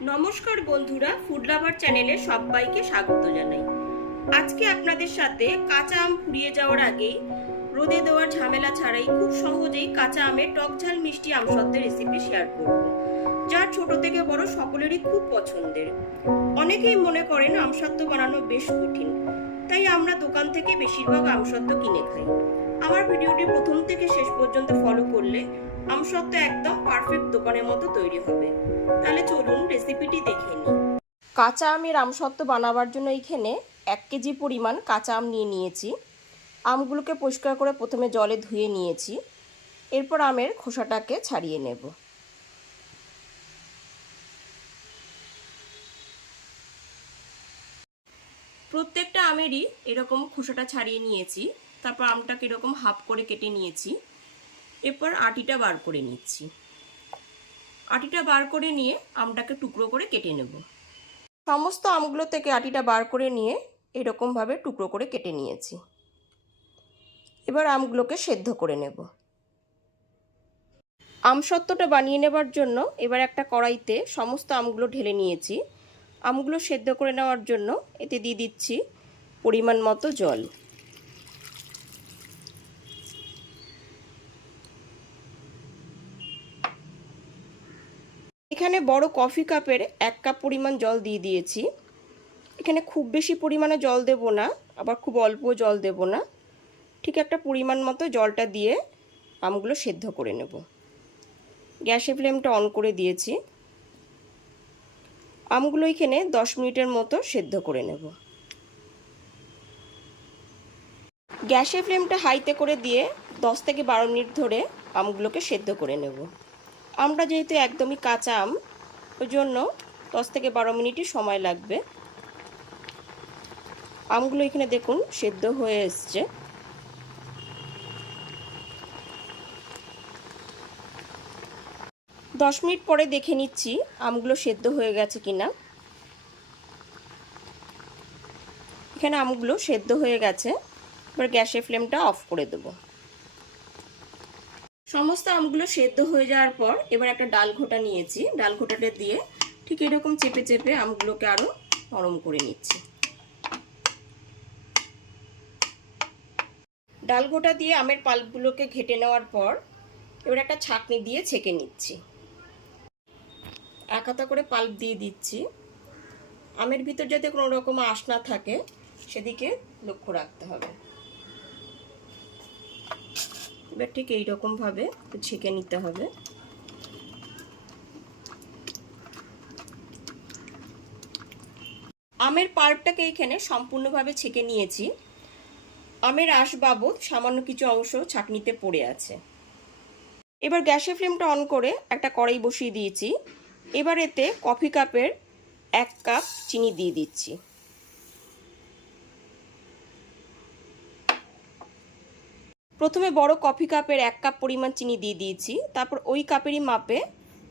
নমস্কার বন্ধুরা food lover চ্যানেলে সবাইকে স্বাগত জানাই। আজকে আপনাদের সাথে কাঁচা আম ফুরিয়ে যাওয়ার আগেই রোদে দেওয়ার ঝামেলা ছাড়াই খুব সহজেই কাঁচা আমের টক ঝাল মিষ্টি আমসত্ত্বের রেসিপি শেয়ার করব, যা ছোট থেকে বড় সকলেরই খুব পছন্দের। অনেকেই মনে করেন আমসত্ত্ব বানানো বেশ কঠিন, তাই আমরা দোকান থেকে বেশিরভাগ আমসত্ত্ব কিনে খাই। আমার ভিডিওটি প্রথম থেকে শেষ পর্যন্ত ফলো করলে আমসত্ত্ব একদম পারফেক্ট দোকানের মতো তৈরি হবে। তাহলে চলুন রেসিপিটি দেখে নিই। কাঁচা আমের আমসত্ত্ব বানাবার জন্য এইখানে এক কেজি পরিমাণ কাঁচা আম নিয়ে নিয়েছি। আমগুলোকে পরিষ্কার করে প্রথমে জলে ধুয়ে নিয়েছি। এরপর আমের খোসাটাকে ছাড়িয়ে নেব। প্রত্যেকটা আমেরই এরকম খোসাটা ছাড়িয়ে নিয়েছি। তারপর আমটাকে এরকম হাফ করে কেটে নিয়েছি। এরপর আটিটা বার করে নিচ্ছি। আটিটা বার করে নিয়ে আমটাকে টুকরো করে কেটে নেব। সমস্ত আমগুলো থেকে আটিটা বার করে নিয়ে এরকমভাবে টুকরো করে কেটে নিয়েছি। এবার আমগুলোকে সেদ্ধ করে নেব। আমসত্ত্বটা বানিয়ে নেবার জন্য এবার একটা কড়াইতে সমস্ত আমগুলো ঢেলে নিয়েছি। আমগুলো সেদ্ধ করে নেওয়ার জন্য এতে দিয়ে দিচ্ছি পরিমাণ মতো জল। এখানে বড় কফি কাপের এক কাপ পরিমাণ জল দিয়ে দিয়েছি। এখানে খুব বেশি পরিমাণে জল দেব না, আবার খুব অল্প জল দেব না। ঠিক একটা পরিমাণ মতো জলটা দিয়ে আমগুলো সেদ্ধ করে নেব। গ্যাসে ফ্লেমটা অন করে দিয়েছি। আমগুলো এখানে দশ মিনিটের মতো সেদ্ধ করে নেব। গ্যাসের ফ্লেমটা হাইতে করে দিয়ে দশ থেকে বারো মিনিট ধরে আমগুলোকে সেদ্ধ করে নেব। আমটা যেহেতু একদমই কাঁচা আম ওই জন্য দশ থেকে বারো মিনিটই সময় লাগবে। আমগুলো এখানে দেখুন, সেদ্ধ হয়ে এসছে। দশ মিনিট পরে দেখে নিচ্ছি আমগুলো সেদ্ধ হয়ে গেছে কিনা। এখানে আমগুলো সেদ্ধ হয়ে গেছে। এবার গ্যাসের ফ্লেমটা অফ করে দেবো। সমস্ত আমগুলো সেদ্ধ হয়ে যাওয়ার পর এবার একটা ডাল ঘোটা নিয়েছি। ডাল ঘোটাটা দিয়ে ঠিক এরকম চেপে চেপে আমগুলোকে আরও নরম করে নিচ্ছি। ডাল ঘোটা দিয়ে আমের পাল্পগুলোকে ঘেটে নেওয়ার পর এবার একটা ছাকনি দিয়ে ছেঁকে নিচ্ছি। একাতা করে পাল্প দিয়ে দিচ্ছি। আমের ভিতর যাতে কোনো রকম আঁশ না থাকে, সেদিকে লক্ষ্য রাখতে হবে। এবার ঠিক এইরকমভাবে ছেঁকে নিতে হবে। আমের পাল্পটাকে এখানে সম্পূর্ণভাবে ছেঁকে নিয়েছি। আমের আঁশ বাবদ সামান্য কিছু অংশ ছাকনিতে পড়ে আছে। এবার গ্যাসের ফ্লেমটা অন করে একটা কড়াই বসিয়ে দিয়েছি। এবার এতে কফি কাপের এক কাপ চিনি দিয়ে দিচ্ছি। প্রথমে বড় কফি কাপের এক কাপ পরিমাণ চিনি দিয়ে দিয়েছি, তারপর ওই কাপেরই মাপে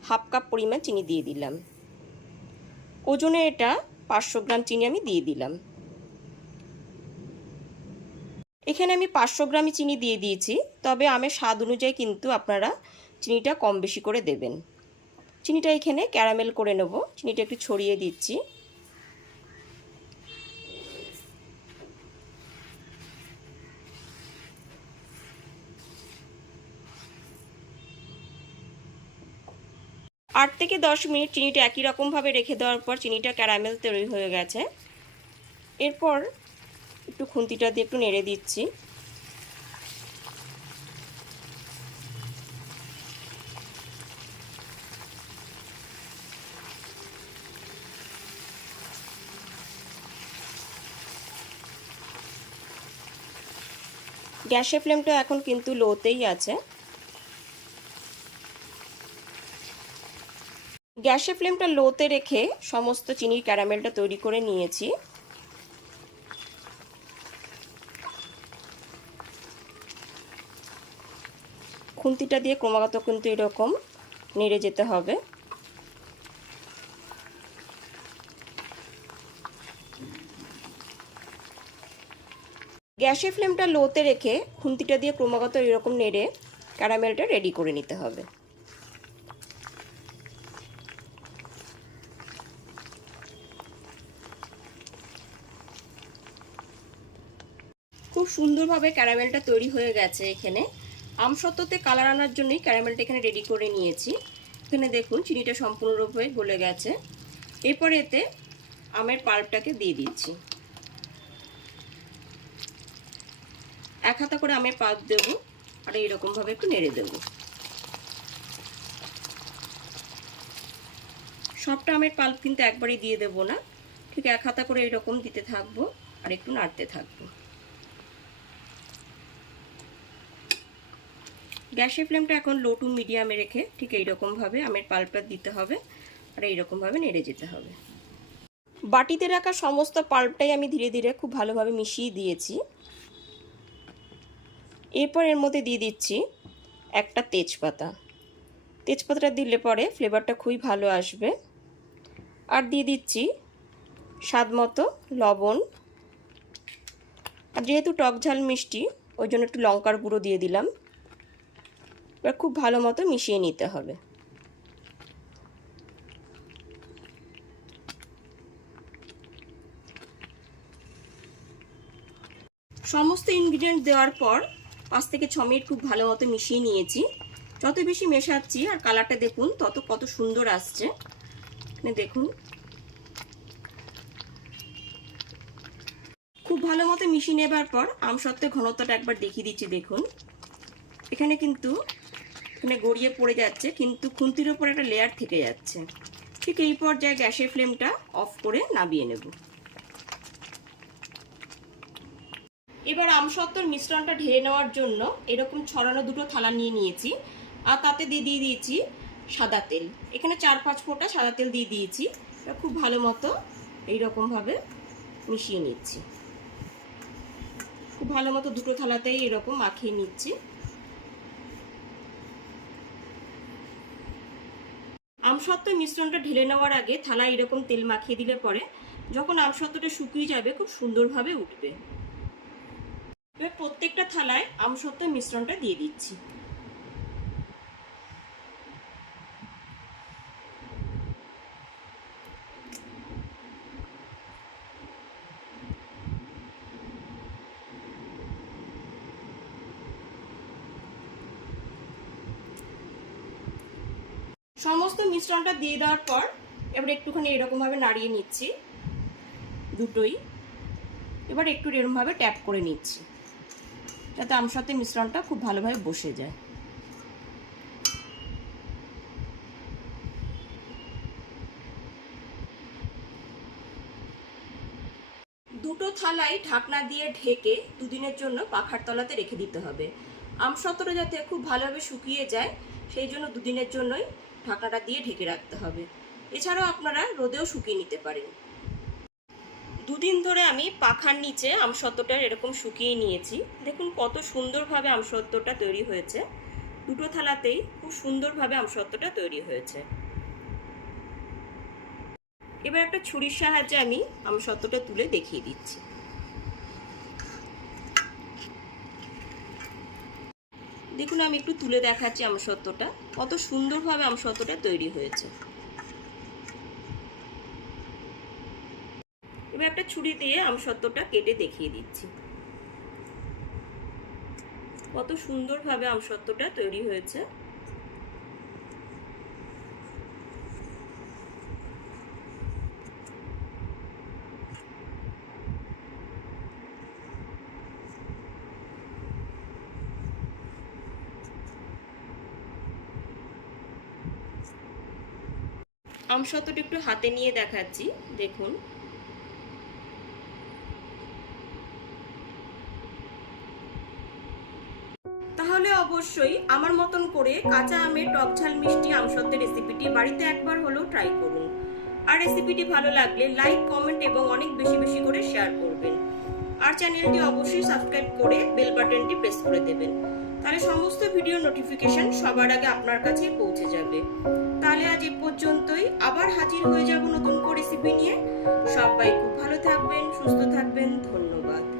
হাফ কাপ পরিমাণ চিনি দিয়ে দিলাম। ওজনে এটা পাঁচশো গ্রাম চিনি আমি দিয়ে দিলাম। এখানে আমি পাঁচশো গ্রামই চিনি দিয়ে দিয়েছি, তবে আমের স্বাদ অনুযায়ী কিন্তু আপনারা চিনিটা কম বেশি করে দেবেন। চিনিটা এখানে ক্যারামেল করে নেব, চিনিটা একটু ছড়িয়ে দিচ্ছি। আট থেকে দশ মিনিট চিনিটা একই রকমভাবে রেখে দেওয়ার পর চিনিটা ক্যারামেল তৈরি হয়ে গেছে। এরপর একটু খুন্তিটা দিয়ে একটু নেড়ে দিচ্ছি। গ্যাসের ফ্লেমটা এখন কিন্তু লোতেই আছে। গ্যাসের ফ্লেমটা লোতে রেখে সমস্ত চিনির ক্যারামেলটা তৈরি করে নিয়েছি। খুন্তিটা দিয়ে ক্রমাগত কিন্তু এরকম নেড়ে যেতে হবে। গ্যাসের ফ্লেমটা লোতে রেখে খুন্তিটা দিয়ে ক্রমাগত এরকম নেড়ে ক্যারামেলটা রেডি করে নিতে হবে। খুব সুন্দরভাবে ক্যারামেলটা তৈরি হয়ে গেছে এখানে। আমসত্ত্বতে কালার আনার জন্যই ক্যারামেলটা এখানে রেডি করে নিয়েছি। এখানে দেখুন, চিনিটা সম্পূর্ণরূপে গলে গেছে। এরপরে এতে আমের পাল্পটাকে দিয়ে দিচ্ছি। এক হাতা করে আমের পাল্প দেবো, আর এইরকমভাবে একটু নেড়ে দেবো। সবটা আমের পাল্প কিন্তু একবারই দিয়ে দেবো না। ঠিক এক হাতা করে এরকম দিতে থাকব, আর একটু নাড়তে থাকব। গ্যাসের ফ্লেমটা এখন লো টু মিডিয়ামে রেখে ঠিক এইরকমভাবে আমের পাল্পটা দিতে হবে আর এইরকমভাবে নেড়ে যেতে হবে। বাটিতে রাখা সমস্ত পাল্পটাই আমি ধীরে ধীরে খুব ভালোভাবে মিশিয়ে দিয়েছি। এরপর এর মধ্যে দিয়ে দিচ্ছি একটা তেজপাতা। তেজপাতাটা দিলে পরে ফ্লেভারটা খুবই ভালো আসবে। আর দিয়ে দিচ্ছি স্বাদ মতো লবণ। আর যেহেতু টক ঝাল মিষ্টি, ওই জন্য একটু লঙ্কার গুঁড়ো দিয়ে দিলাম। এবার খুব ভালো মতো মিশিয়ে নিতে হবে। সমস্ত ইনগ্রিডিয়েন্ট দেওয়ার পর পাঁচ থেকে ছ মিনিট খুব ভালো মতো মিশিয়ে নিয়েছি। যত বেশি মেশাচ্ছি আর কালারটা দেখুন, তত কত সুন্দর আসছে। দেখুন। খুব ভালো মতো মিশিয়ে নেবার পর আমসত্ত্বের ঘনত্বটা একবার দেখিয়ে দিচ্ছি, দেখুন। এখানে কিন্তু এখানে গড়িয়ে পড়ে যাচ্ছে, কিন্তু খুন্তির ওপর একটা লেয়ার থেকে যাচ্ছে। ঠিক এই পর্যায়ে গ্যাসের ফ্লেমটা অফ করে নামিয়ে নেব। এবার আমসত্ত্বর মিশ্রণটা ঢেলে নেওয়ার জন্য এরকম ছড়ানো দুটো থালা নিয়ে নিয়েছি, আর তাতে দিয়ে দিয়ে দিয়েছি সাদা তেল। এখানে চার পাঁচ ফোঁটা সাদা তেল দিয়ে দিয়েছি খুব ভালো মতো এইরকমভাবে মিশিয়ে নিচ্ছি। খুব ভালো মতো দুটো থালাতেই এরকম মাখিয়ে নিচ্ছি। আমসত্ত্ব মিশ্রণটা ঢেলে নেওয়ার আগে থালায় এরকম তেল মাখিয়ে দিলে পরে যখন আমসত্ত্বটা শুকিয়ে যাবে, খুব সুন্দরভাবে উঠবে। এবার প্রত্যেকটা থালায় আমসত্ত্ব মিশ্রণটা দিয়ে দিচ্ছি। সমস্ত মিশ্রণটা দিয়ে দেওয়ার পর এবার একটুখানি এরকমভাবে নাড়িয়ে নিচ্ছি। দুটোই। এবার একটু এরকমভাবে ট্যাপ করে নিচ্ছি। যাতে আমসাতে মিশ্রণটা খুব ভালোভাবে বসে যায়। দুটো থালাই ঢাকনা দিয়ে ঢেকে দুদিনের জন্য পাখার তলাতে রেখে দিতে হবে। আমসত্ত্বটা যাতে খুব ভালোভাবে শুকিয়ে যায়, সেই জন্য দুদিনের জন্যই ঢাকনাটা দিয়ে ঢেকে রাখতে হবে। এছাড়াও আপনারা রোদেও শুকিয়ে নিতে পারেন। দুদিন ধরে আমি পাখার নিচে আমসত্ত্বটা এরকম শুকিয়ে নিয়েছি। দেখুন কত সুন্দরভাবে আমসত্ত্বটা তৈরি হয়েছে। দুটো থালাতেই খুব সুন্দরভাবে আমসত্ত্বটা তৈরি হয়েছে। এবার একটা ছুরির সাহায্যে আমি আমসত্ত্বটা তুলে দেখিয়ে দিচ্ছি। দেখুন, আমি একটু তুলে দেখাচ্ছি আম আমসত্ত্বটা। কত সুন্দরভাবে আম আমসত্ত্বটা তৈরি হয়েছে। এবার একটা ছুরি দিয়ে আম আমসত্ত্বটা কেটে দেখিয়ে দিচ্ছি। কত সুন্দরভাবে আম আমসত্ত্বটা তৈরি হয়েছে। আমসত্ত্বটা একটু হাতে নিয়ে দেখাচ্ছি, দেখুন। তাহলে অবশ্যই আমার মতন করে কাঁচা আমের টক ঝাল মিষ্টি আমসত্ত্বের রেসিপিটি বাড়িতে একবার হলেও ট্রাই করুন। আর রেসিপিটি ভালো লাগলে লাইক কমেন্ট এবং অনেক বেশি বেশি করে শেয়ার করবেন। আর চ্যানেলটি অবশ্যই সাবস্ক্রাইব করে বেল বাটনটি প্রেস করে দেবেন। তাহলে সমস্ত ভিডিও নোটিফিকেশন সবার আগে আপনার কাছে পৌঁছে যাবে। তাহলে আজ এ পর্যন্তই। আবার হাজির হয়ে যাব নতুন রেসিপি নিয়ে। সবাই খুব ভালো থাকবেন, সুস্থ থাকবেন। ধন্যবাদ।